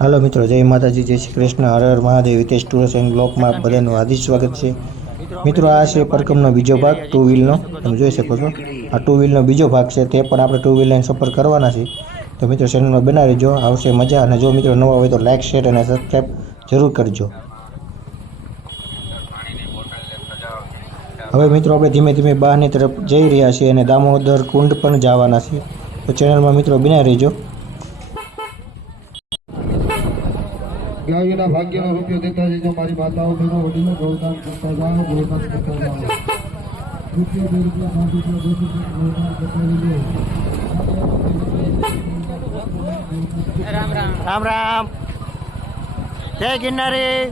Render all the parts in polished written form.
હાલો મિત્રો, જય માતાજી, જય શ્રી કૃષ્ણ, હર હર મહાદેવ. હિતેશ ટુર્સ એન્ડ બ્લોકમાં બધાનું હાર્દિક સ્વાગત છે. મિત્રો, આ છે પરકમનો બીજો ભાગ ટુ વ્હીલનો. તમે જોઈ શકો છો, આ ટુ વ્હીલનો બીજો ભાગ છે. તે પણ આપણે ટુ વ્હીલ સફર કરવાના છે. તો મિત્રો, ચેનલમાં બનાવી જો, આવશે મજા. અને જો મિત્રો નવા હોય તો લાઇક, શેર અને સબસ્ક્રાઈબ જરૂર કરજો. હવે મિત્રો, આપણે ધીમે ધીમે બહારની તરફ જઈ રહ્યા છીએ અને દામોદર કુંડ પણ જવાના છે. તો ચેનલમાં મિત્રો બનાવી રહેજો. ગાયોના ભાગ્યનો રૂપિયો દેતા જજો. મારી માતાઓ બહેનો વડીલો ગૌદાન કરતા જાઓ, ગૌદાન કરતા જાઓ. રૂપિયો 2 રૂપિયા 5 રૂપિયા 10 રૂપિયા ગૌદાન કરતા રામ રામ રામ રામ. જય ગિરનારી.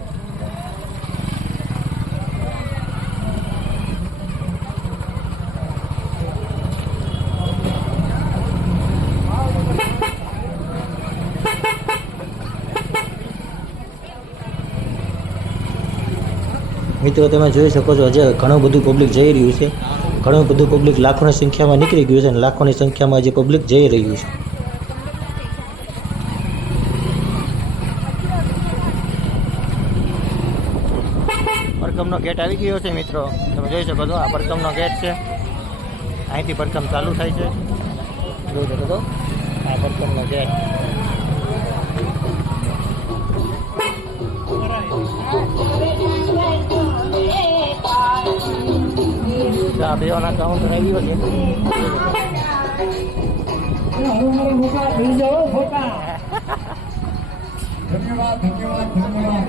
મિત્રો, તમે જોઈ શકો છો, હજી ઘણું બધું પબ્લિક જઈ રહ્યું છે. ઘણું બધું પબ્લિક લાખોની સંખ્યામાં નીકળી ગયું છે અને લાખોની સંખ્યામાં જે પબ્લિક જઈ રહ્યું છે. પરકમનો ગેટ આવી ગયો છે મિત્રો, તમે જોઈ શકો છો. આ પરકમનો ગેટ છે. અહીંથી પરકમ ચાલુ થાય છે. જોઈ શકો છો, આ પરકમનો ગેટ. બેવાના કાઉન્ટર આવ્યો છે. ધન્યવાદ ધન્યવાદ ધન્યવાદ.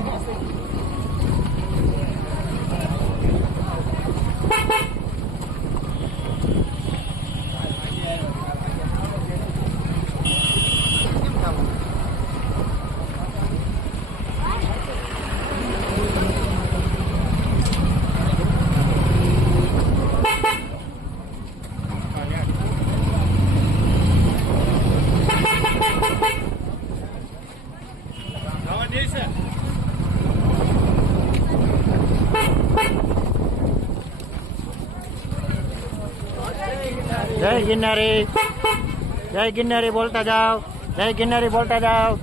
જય ગિરનારી, જય ગિરનારી બોલતા જાઓ, જય ગિરનારી બોલતા જાઓ.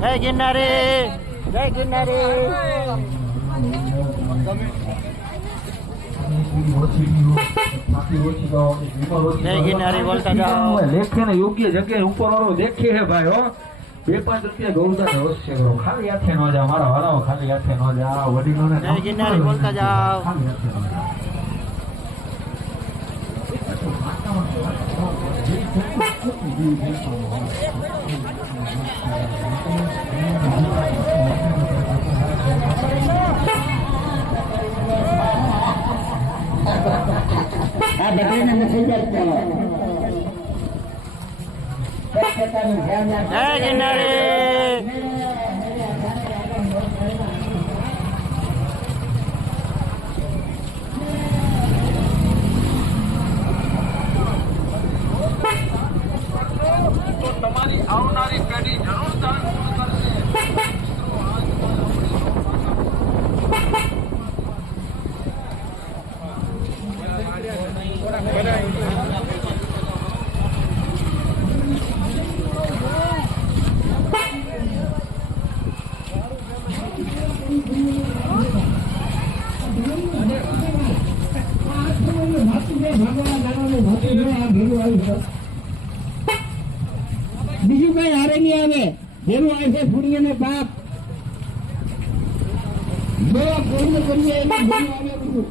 જય ગિરનારી, જય ગિરનારી. જય ગિરનારી બોલતા જાઓ. લેખે ને યોગ્ય જગ્યાએ ઉપર વાળો દેખે હે ભાઈ. હો 2-5 રૂપિયા ગૌદાન અવશ્ય કરો. ખાલી હાથે ન જા મારા વાળાઓ, ખાલી હાથે ન જા. વડીલોને જય ગિરનારી બોલતા જાઓ. આ બકરીને નથી જતો. જય ગિરનારી. તમારી આવનારી પેઢી જરૂર દાન કરશે. બીજું કઈ હારે નહીં આવે. જેનું આવે છે ફૂડી ને બાપ પૂર્ણ કરીએ એનું ભેરું આવે બધું.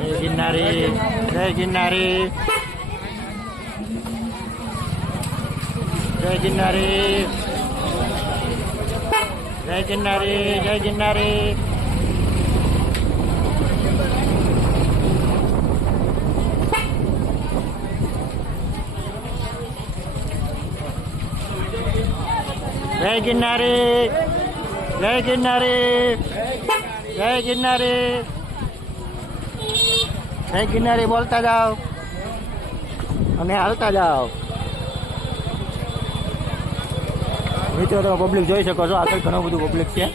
જય ગિરનારી, જય ગિરનારી, જય ગિરનારી, જય ગિરનારી, જય ગિરનારી. જય ગિરનારી, જય ગિરનારી, જય ગિરનારી, જય ગિરનારી બોલતા જાઓ અને હાલતા જાઓ. મિત્રો તમે પબ્લિક જોઈ શકો છો, આગળ ઘણું બધું પબ્લિક છે.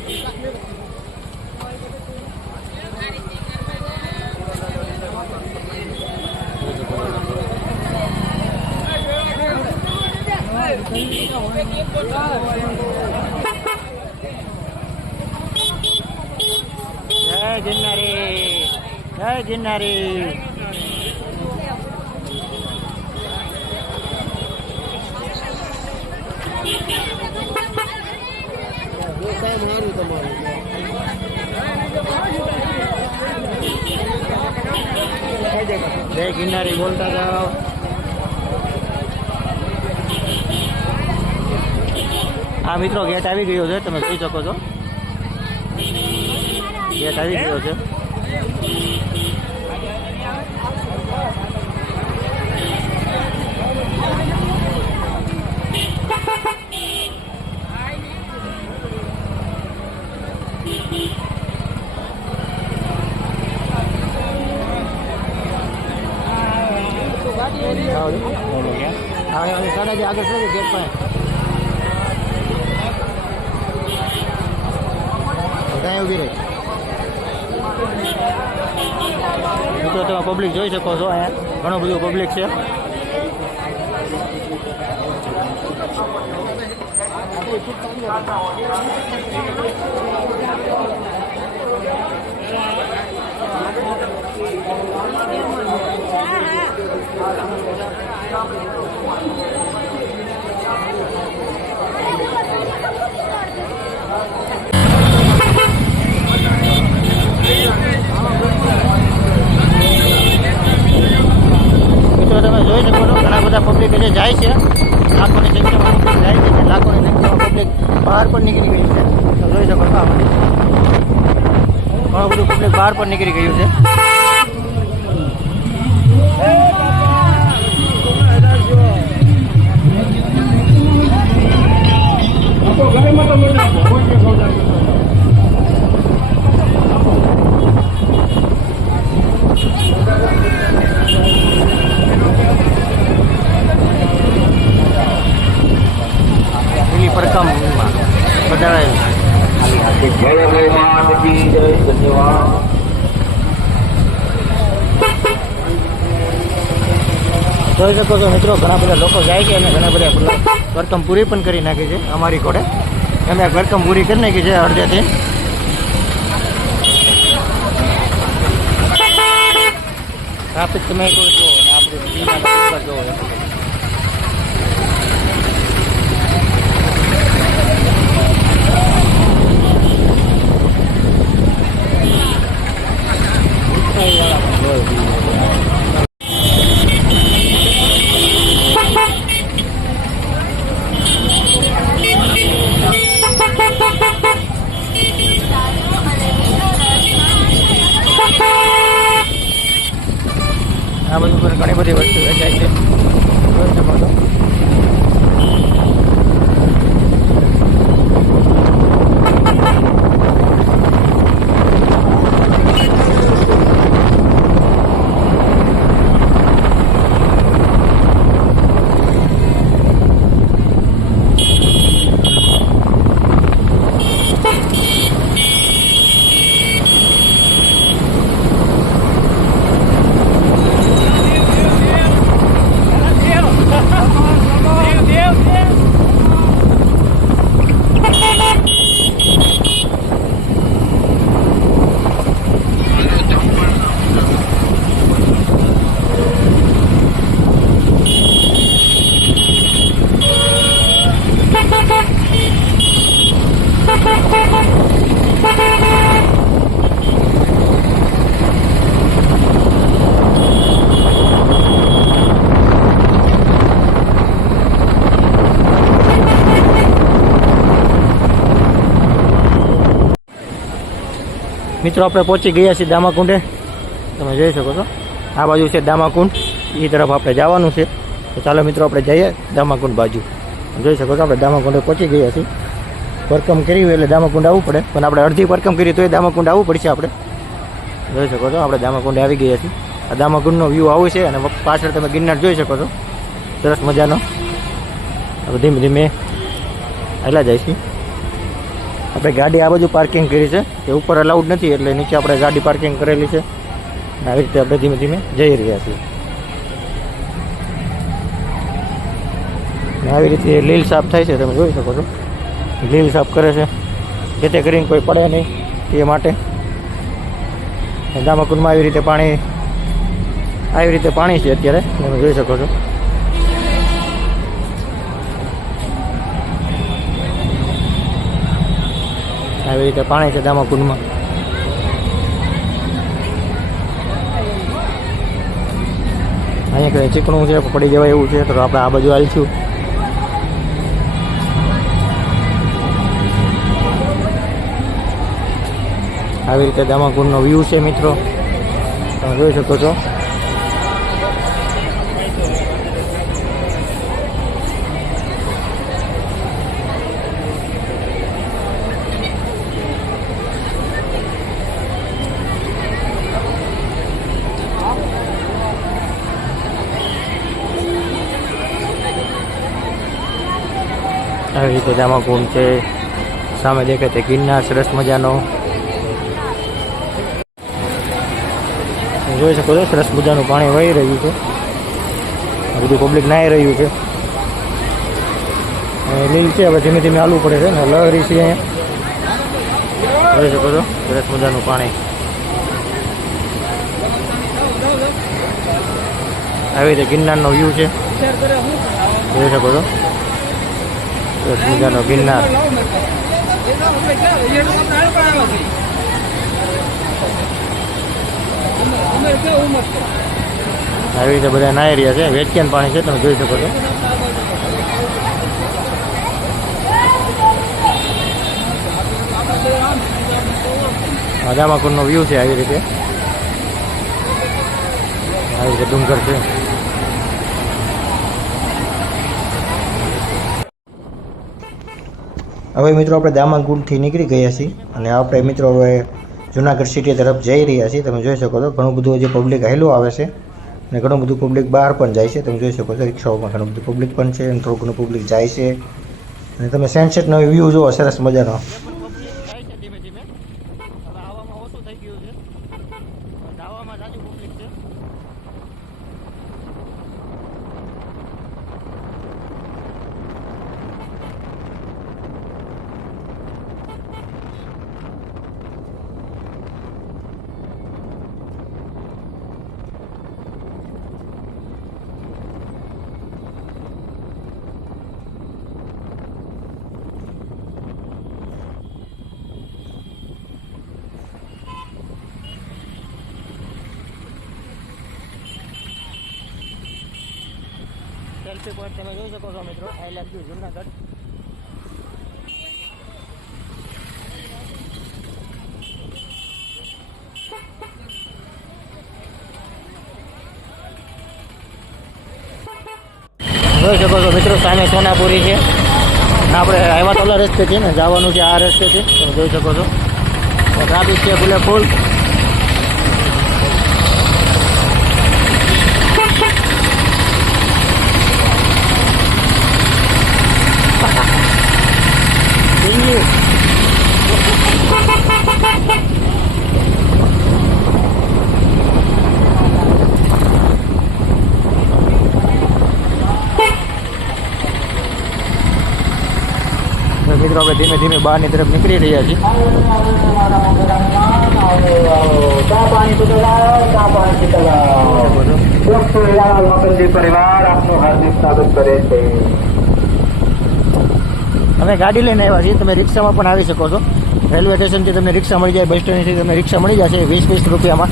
જય ગિરનારી, જય ગિરનારી. જય ગિરનારી બોલતા જાઓ. આ મિત્રો ગેટ આવી ગયો છે, તમે જોઈ શકો છો. ગેટ આવી ગયો છે. આગળ શું ગેટ પાસે ત્યાં ઉભી રહી. મિત્રો તમે પબ્લિક જોઈ શકો છો, અહીંયા ઘણું બધું પબ્લિક છે. તમે જોઈ શકો છો, ઘણા બધા પબ્લિક જે જાય છે, લાખોની સંખ્યામાં પબ્લિક જાય છે, લાખોની સંખ્યામાં પબ્લિક બહાર પણ નીકળી ગયું છે. તમે જોઈ શકો છો, આમાંથી ઘણું બધું પબ્લિક બહાર પણ નીકળી ગયું છે. જોઈ શકો છો મિત્રો, ઘણા બધા લોકો જાય છે અને ઘણા બધા ભરકમ પૂરી પણ કરી નાખી છે. અમારી કોડે અમે ભરકમ પૂરી કરી નાખી છે અડધેથી. ટ્રાફિક તમે જુઓ અને આપણે જુઓ. આ બધું પણ ઘણી બધી વસ્તુ વેચાય છે. મિત્રો આપણે પહોંચી ગયા છીએ દામાકુંડે. તમે જોઈ શકો છો, આ બાજુ છે દામાકુંડ, એ તરફ આપણે જવાનું છે. તો ચાલો મિત્રો આપણે જઈએ દામાકુંડ બાજુ. જોઈ શકો છો આપણે દામાકુંડે પહોંચી ગયા છીએ. પરકમ કરી એટલે દામાકુંડ આવવું પડે, પણ આપણે અડધી પરકમ કરી તો એ દામાકુંડ આવવું પડશે. આપણે જોઈ શકો છો આપણે દામાકુંડ આવી ગયા છીએ. આ દામાકુંડનો વ્યૂ આવું છે અને પાછળ તમે ગિરનાર જોઈ શકો છો સરસ મજાનો. હવે ધીમે ધીમે હાલા જાય છે. આપણે ગાડી આ બાજુ પાર્કિંગ કરી છે, એ ઉપર અલાઉડ નથી એટલે નીચે આપણે ગાડી પાર્કિંગ કરેલી છે. આવી રીતે આપણે ધીમે ધીમે જઈ રહ્યા છીએ. આવી રીતે લીલ સાફ થાય છે, તમે જોઈ શકો છો. લીલ સાફ કરે છે જેથી કરીને કોઈ પડે નહીં તે માટે. દામાકુંડમાં આવી રીતે પાણી છે અત્યારે, તમે જોઈ શકો છો. આવી રીતે પાણી છે દામાકુંડમાં. અહીંયા કંઈ ચીકણું છે, પડી જવાય એવું છે, તો આપણે આ બાજુ આવીશું. આવી રીતે દામાકુંડનો વ્યૂ છે મિત્રો, તમે જોઈ શકો છો. આવી રીતે દામાકુંડ છે, સામે દેખાય તે ગિરનાર સરસ મજાનો જોઈ શકો છો. સરસ મજાનું પાણી વહી રહ્યું છે, બધું પબ્લિક નાહી રહ્યું છે. લીલ છે, હવે ધીમે ધીમે હાલવું પડે છે ને લહેરી છે અહીંયા જોઈ શકો છો. સરસ મજાનું પાણી. આવી રીતે ગિરનારનો વ્યૂ છે, જોઈ શકો છો. સરસ મજાનો ગિરનાર. આવી રીતે બધા નાહી રહ્યા છે, વેચકેન પાણી છે, તમે જોઈ શકો છો. દામાકુંડનો વ્યૂ છે. આવી રીતે ડુંગર છે. હવે મિત્રો આપણે દામાકુંડથી નીકળી ગયા છીએ અને આપણે મિત્રો હવે જુનાગઢ સિટી તરફ જઈ રહ્યા છીએ. તમે જોઈ શકો છો ઘણું બધું જે પબ્લિક હાલ્યું આવે છે અને ઘણું બધું પબ્લિક બહાર પણ જાય છે. તમે જોઈ શકો છો રિક્ષાઓમાં ઘણું બધું પબ્લિક પણ છે અને થોડું ઘણું પબ્લિક જાય છે. અને તમે સનસેટનો વ્યૂ જુઓ સરસ મજાનો. સેલ્ફી પોઈન્ટ તમે જોઈ શકો છો મિત્રો. આઈ લવ યુ જુનાગઢ. જોઈ શકો છો મિત્રો સામે સોનાપુરી છે. આપણે આવ્યા તો ઓલા રસ્તે છે ને, જવાનું છે આ રસ્તે છે, તમે જોઈ શકો છો. ટ્રાફિક છે ફૂલે ફૂલ. મિત્રો આપણે ધીમે ધીમે બહારની તરફ નીકળી રહ્યા છીએ. અમે ગાડી લઈને આવ્યા છીએ, તમે રિક્ષામાં પણ આવી શકો છો. રેલવે સ્ટેશનથી તમને રિક્ષા મળી જાય, બસ સ્ટેન્ડથી તમને રિક્ષા મળી જશે 20-20 રૂપિયામાં.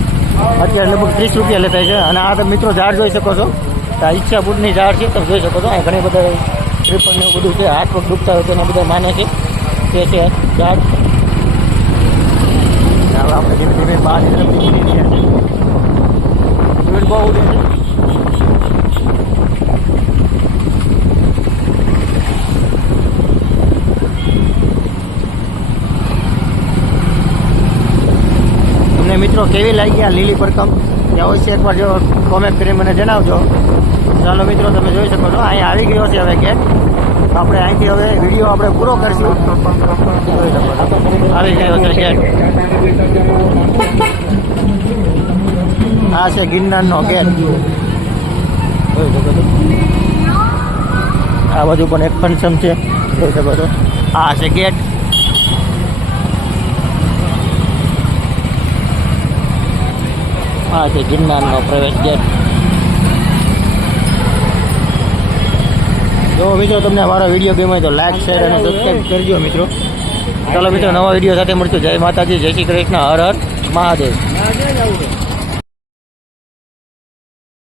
અત્યારે લગભગ 30 રૂપિયા લેતા છે. અને આ તમે મિત્રો ઝાડ જોઈ શકો છો, આ ઈચ્છાપુરની ઝાડ છે, તમે જોઈ શકો છો. આ ઘણી બધા શ્રીફળ ને બધું છે, હાથ પગ દુખતા હોય તેને બધા માને છે તે છે ઝાડ. હવે આપણે ધીમે ધીમે બહાર તરફ નીકળી રહ્યા છીએ. ભીડ બહુ છે. મિત્રો કેવી લાગી આ લીલી પરકમ એ અવશ્ય એકવાર જો કોમેન્ટ કરી મને જણાવજો. ચાલો મિત્રો તમે જોઈ શકો છો અહીંયા આવી ગયો છે હવે ગેટ. આપણે અહીંથી હવે વિડીયો આપણે પૂરો કરશું. જોઈ શકો છો આવી ગયો છે ગેટ. આ છે ગિરનારનો ગેટ. જોઈ શકો છો આ બાજુ પણ એક ફંક્શન છે. જોઈ શકો છો આ છે ગેટ. આ છે ગિરનારનો પ્રવેશ ગેટ. જો મિત્રો તમને અમારો વિડીયો ગમ્યો હોય તો લાઈક શેર અને સબસ્ક્રાઈબ કરજો મિત્રો. ચાલો મિત્રો નવા વિડીયો સાથે મળશું. જય માતાજી, જય શ્રી કૃષ્ણ, હર હર મહાદેવ.